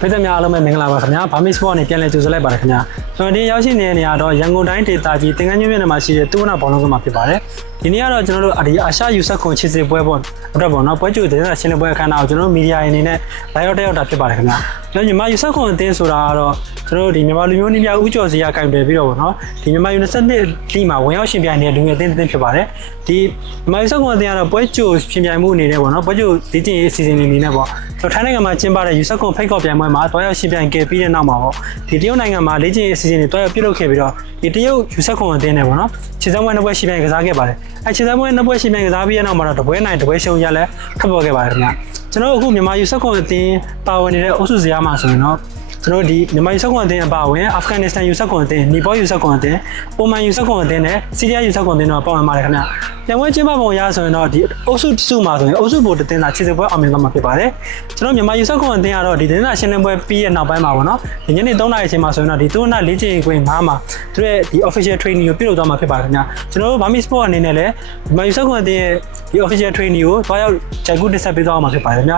ပြည်သက်များအားလုံးပဲမင်္ဂလာပါခင်ဗျာဘာမစ်စပေါ့နဲ့ပြန်လည်ကြိုဆိုလိုက်ပါတယ်ခင်ဗျာကျွန်တော်ဒီရောက်ရှိနေတဲ့နေရာတော့ရန်ကုန်တိုင်းဒေသကြီးတင်ကန်းကျွန်းမြို့နယ်မှာရှိတဲ့တူဝနာဘောလုံးကမှာဖြစ်ပါတယ်ဒီနေ့ကတော့ကျွန်တော်တို့ဒီအာရှယူဆက်ခွန်ချစ်စေပွဲပေါ့အတွက်ပေါ့နော်ပွဲကြိုတင်တဲ့ရှင်းလင်းပွဲအခမ်းအနားကိုကျွန်တော်တို့မီဒီယာအနေနဲ့လာရောက်တက်ရောက်တာဖြစ်ပါတယ်ခင်ဗျာကျွန်တော်ညီမယူဆက်ခွန်အသင်းဆိုတာကတော့ကျွန်တော်တို့ဒီမြန်မာလူမျိုးနည်းများဥကျော်စီရကင်တယ်ပြီးတော့ပေါ့နော်ဒီမြန်မာယူ22လီမှာဝင်ရောက်ရှင်ပြိုင်နေတဲ့လူငယ်အသင်းအသင်းဖြစ်ပါတယ်ဒီမြန်မာယူဆက်ခွန်အသင်းကတော့ပွဲကြိုရှင်ပြိုင်မှုအနေနဲ့ပေါ့နော်ပွဲကြိုဒီတင်ရေးအစီအစဉ်အနေနဲ့ပေါ့ကျွန်တော်ထိုင်းနိုင်ငံမှာကျင်းပတဲ့ယူဆက်ခွန်ဖိတ်ခေါ်ပြိုင်ပွဲမှာတွားရောက်ရှင်ပြိုင်ခဲ့ပြီးတဲ့နောက်မှာပေါ့ဒီတရုတ်နိုင်ငံမှာလေ့ကျင့်ရေးအစီအစဉ်တွေတွားရောက်ပြုလုပ်ခဲ့ပြီးတော့ဒီတရုတ်ယူဆက်ခွန်အသင်းနဲ့ပေါ့နော်ခြေစမ်းပွဲနှစ်ပွဲရှင်ပြိုင်ကစားခဲ့ပါတယ်အဲခြေစမ်းပွဲနှစ်ပွဲရှင်ပြိုင်ကစားပြီးတဲ့နောက်မှာတော့တပွဲနိုင်တပွဲရှုံးရလဲထပ်ပေါ်ခဲ့ပါတယ်ခင်ဗျ ကျွန်တော်တို့အခုမြန်မာယူဆက်ခွန်အသင်းပါဝင်နေတဲ့အုပ်စုဇယားမှာဆိုရင်တော့ ကျွန်တော်တို့ဒီမြန်မာယူဆက်ခွန်အသင်းအပါအဝင်အာဖဂန်နစ္စတန်ယူဆက်ခွန်အသင်းနီပေါယူဆက်ခွန်အသင်းပိုမန်ယူဆက်ခွန်အသင်းနဲ့ဆီးရီးယားယူဆက်ခွန်အသင်းတို့ပါဝင်ပါတယ်ခင်ဗျပြန်ပွဲကျင်းပပုံရဆိုရင်တော့ဒီအုပ်စုတစ်စုမှာဆိုရင်အုပ်စုဘိုတစ်သင်းသာခြေစပွဲအောင်မြင်သွားမှာဖြစ်ပါတယ်ကျွန်တော်မြန်မာယူဆက်ခွန်အသင်းကတော့ဒီသတင်းစာရှင်းလင်းပွဲပြီးရဲ့နောက်ပိုင်းမှာပေါ့နော်ဒီညနေ3နာရီအချိန်မှာဆိုရင်တော့ဒီတူနာလေးချိန်ခွင့်9မှာသူရဲ့ဒီ official training ကိုပြုလုပ်သွားမှာဖြစ်ပါတယ်ခင်ဗျကျွန်တော်တို့ Bami Sport အနေနဲ့လည်းမြန်မာယူဆက်ခွန်အသင်းရဲ့ဒီ official training ကိုတွားရောက်ဂျက်ကူတင်ဆက်ပေးသွားမှာဖြစ်ပါတယ်ခင်ဗျ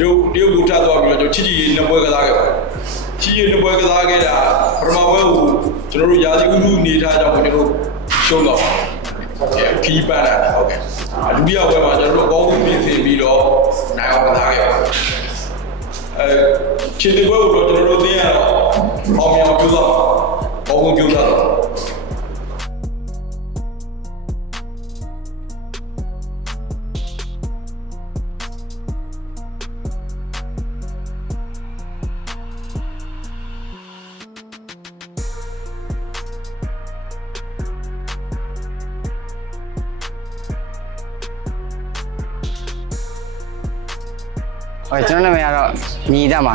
ရုပ်တရုပ်ကိုထပ်သွားပြီးတော့ကျွန်တော်ချစ်ချီနှစ်ပွဲကစားခဲ့ပါတယ်ချစ်ချီနှစ်ပွဲကစားခဲ့တာပထမပွဲကိုကျွန်တော်တို့ရာသီဥတုနေထားကြောင့်ကျွန်တော်တို့ရှုံးတော့ပါတယ်ခီးပန်းတာဟုတ်ကဲ့ဒုတိယပွဲမှာကျွန်တော်တို့အကောင်းဆုံးပြင်ဆင်ပြီးတော့နိုင်အောင်ကစားခဲ့ပါတယ်အဲချစ်တဲ့ပွဲကိုတော့ကျွန်တော်တို့သိရတော့အောင်မြင်အောင်ကြိုးစားပါအောင်ကုန်ကြိုးစားတော့ ဟိုကျွန်တော်နာမည်ကတော့ညီတက်ပါ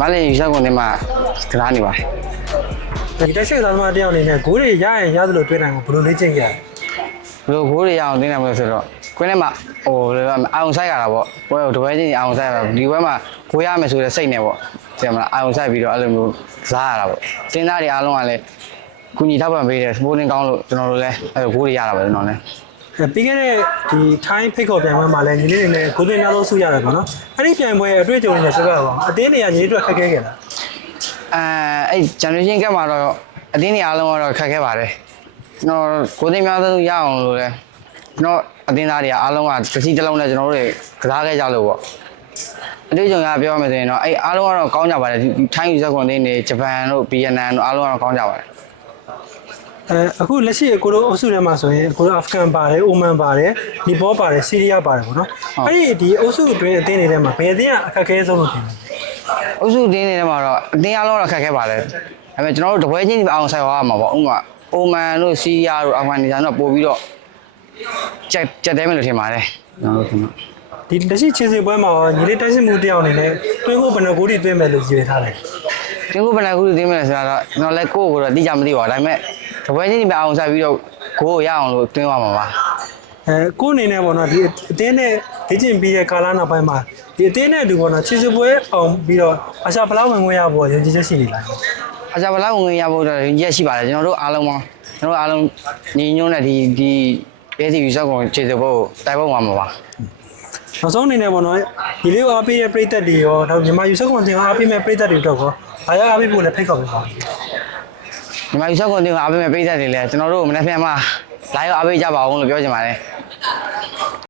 မလေးယူဆက်ကုန်တင်မှာကစားနေပါတယ်ဒီတက်ရှိကစားသမားတယောက်အနေနဲ့ဂိုးတွေရရင်ရသလိုတွင်းနိုင်ကိုဘယ်လိုလေ့ကျင့်ကြရလဲဘယ်လိုဘိုးတွေရအောင်တင်နိုင်မလို့ဆိုတော့ကွင်းထဲမှာဟိုဘယ်လိုလဲအောင်ဆိုင်ရတာပေါ့ပွဲကိုတပွဲချင်းအောင်ဆိုင်ရတာဒီပွဲမှာကိုရမယ်ဆိုတဲ့စိတ်နဲ့ပေါ့သိရမလားအောင်ဆိုင်ပြီးတော့အဲ့လိုမျိုးကစားရတာပေါ့စဉ်းစားတွေအားလုံးကလည်းကုညီထောက်ပံ့ပေးတယ်စပိုးလင်းကောင်းလို့ကျွန်တော်တို့လည်းအဲ့လိုဘိုးတွေရတာပဲကျွန်တော်လည်းအဲ ပြီးခဲ့တဲ့ဒီ time ဖိတ်ခေါ်ပြိုင်ပွဲမှာလည်းညီလေးတွေနဲ့ဂိုးသွင်းများလို့ဆုရတယ်ပေါ့နော်အဲ့ဒီပြိုင်ပွဲအတွေ့အကြုံတွေနဲ့ဆက်ပြပါအောင်အတင်းနေရညီလေးတို့ခက်ခဲခဲ့လားအဲအဲ့ generation gap မှာတော့အတင်းတွေအားလုံးကတော့ခက်ခဲပါတယ်ကျွန်တော်ကိုသိမ်းများသလိုရအောင်လို့လဲကျွန်တော်အတင်းသားတွေကအားလုံးကတစ်စီတစ်လုံးနဲ့ကျွန်တော်တို့တွေကစားခဲ့ကြလို့ပေါ့အတွေ့အကြုံရပြောရမယ်ဆိုရင်တော့အဲ့အားလုံးကတော့ကောင်းကြပါတယ်ဒီထိုင်းယူဇက်ကွန်တင်းတွေဂျပန်တို့ဗီယက်နမ်တို့အားလုံးကတော့ကောင်းကြပါတယ် အဲအခုလက်ရှိကိုလိုအုပ်စုထဲမှာဆိုရင်ကိုလိုအာဖဂန်ပါတယ်အိုမန်ပါတယ်နီပေါပါတယ်ဆီးရီးယားပါတယ်ပေါ့နော်အဲ့ဒီဒီအုပ်စုအတွင်းအသင်းတွေထဲမှာဘယ်အသင်းကအခက်အခဲဆုံးလို့ထင်လဲအုပ်စုတင်းတွေထဲမှာတော့အတင်းအားလုံးတော့ခက်ခဲပါတယ်ဒါပေမဲ့ကျွန်တော်တို့တပွဲချင်းဒီအောင်ဆိုင်သွားရမှာပေါ့ဥပမာအိုမန်တို့ဆီးရီးယားတို့အာဖဂန်နစ္စတန်တို့ပို့ပြီးတော့ကြက်ကြက်တဲမယ်လို့ထင်ပါတယ်ကျွန်တော်တို့ထင်ပါဒီလက်ရှိခြေစစ်ပွဲမှာရောညီလေးတိုက်စစ်မှုတယောက်အနေနဲ့တွင်းကိုဘယ်နှဂိုးတွေတွင်းမယ်လို့ရည်ရွယ်ထားတယ်တင်ကိုဘယ်နှခုသိမလဲဆိုတာတော့ကျွန်တော်လည်းကိုယ့်ကိုယ်တော့တိကျမသိပါဘူးဒါပေမဲ့ တပွဲချင်းဒီပဲအောင်ဆိုင်ပြီးတော့ကိုယ်ကိုရအောင်လို့တွင်းသွားမှာပါအဲကိုယ့်အနေနဲ့ပေါ့နော်ဒီအသင်းနဲ့လေ့ကျင့်ပြီးတဲ့ကာလနောက်ပိုင်းမှာဒီအသင်းနဲ့အတူပေါ့နော်ခြေစစ်ပွဲအောင်ပြီးတော့အရှာဖလားဝင်ခွင့်ရဖို့ယုံကြည်ချက်ရှိနေလားအကြဘလောက်ဝင်ရဖို့တော့ရက်ရှိပါတယ်ကျွန်တော်တို့အားလုံးပါကျွန်တော်တို့အားလုံးညီညွတ်တဲ့ဒီဒီ AC ယူဆောက်ကုန်ခြေစဖို့တိုက်ဖို့မှာမှာပါနောက်ဆုံးအနေနဲ့ပေါ့နော်ဒီလေးကိုအားပေးတဲ့ပရိသတ်တွေရောတော့မြန်မာယူဆကွန်တင်အားပေးမဲ့ပရိသတ်တွေတော့ကောအားရအားပေးဖို့လည်းဖိတ်ခေါ်ပေးပါ ညီမယူဆောက်ကုန်တင်အားပေးမဲ့ပိတ်သက်တွေလည်းကျွန်တော်တို့မနေ့ပြန်မှာလာရောက်အားပေးကြပါအောင်လို့ပြောချင်ပါတယ်